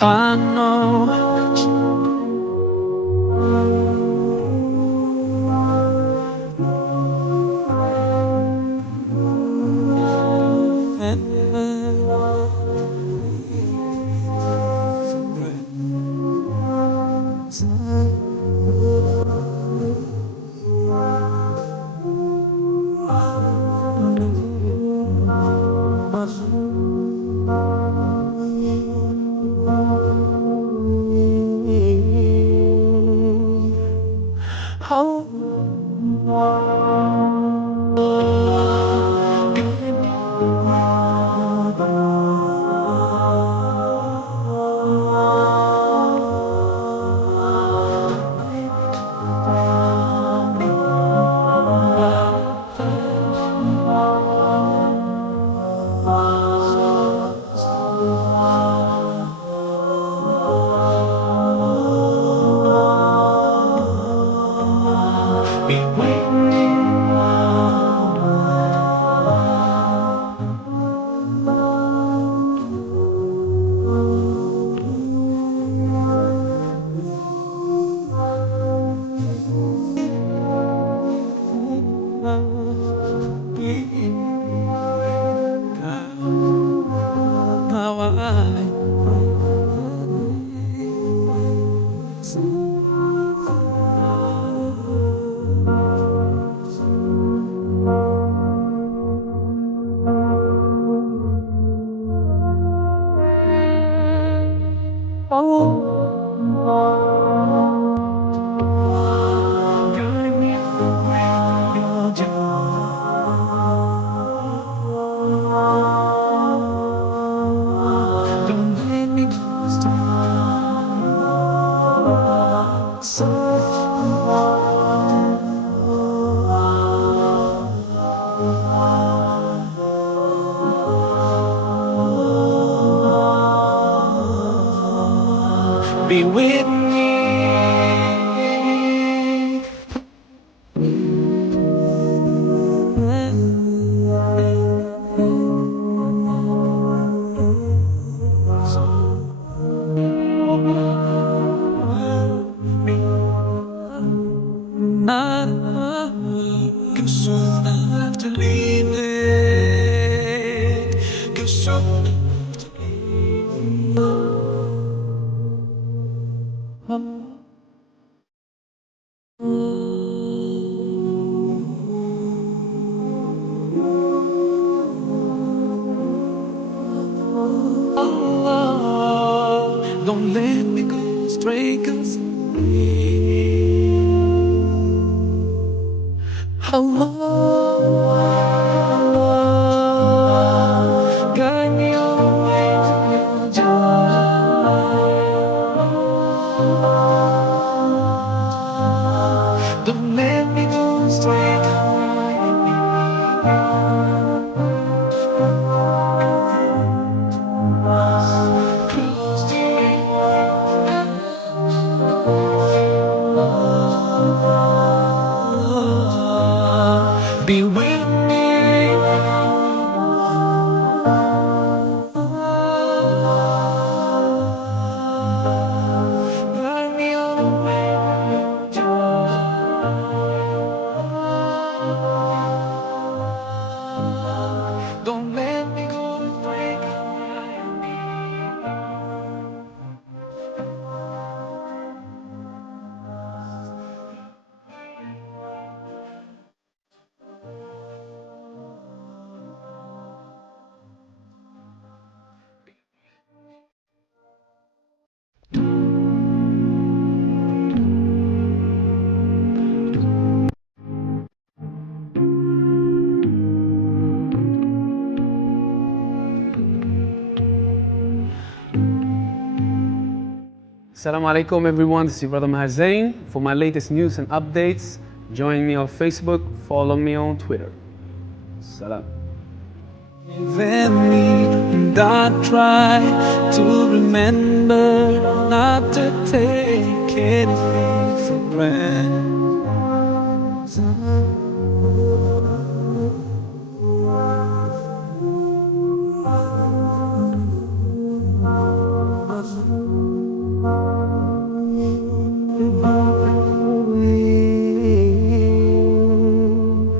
I know be with me. Cause soon I have to leave it. Cause soon don't let me go astray, cause how long guide me away from your joy. Don't let me go astray. Close to you. Be with me. Guide me all the way to your joy. Don't let me go astray. Assalamu alaikum everyone, this is your brother Maher Zain. For my latest news and updates, join me on Facebook, follow me on Twitter. Salam. With me, and I try to remember not to take anything for granted.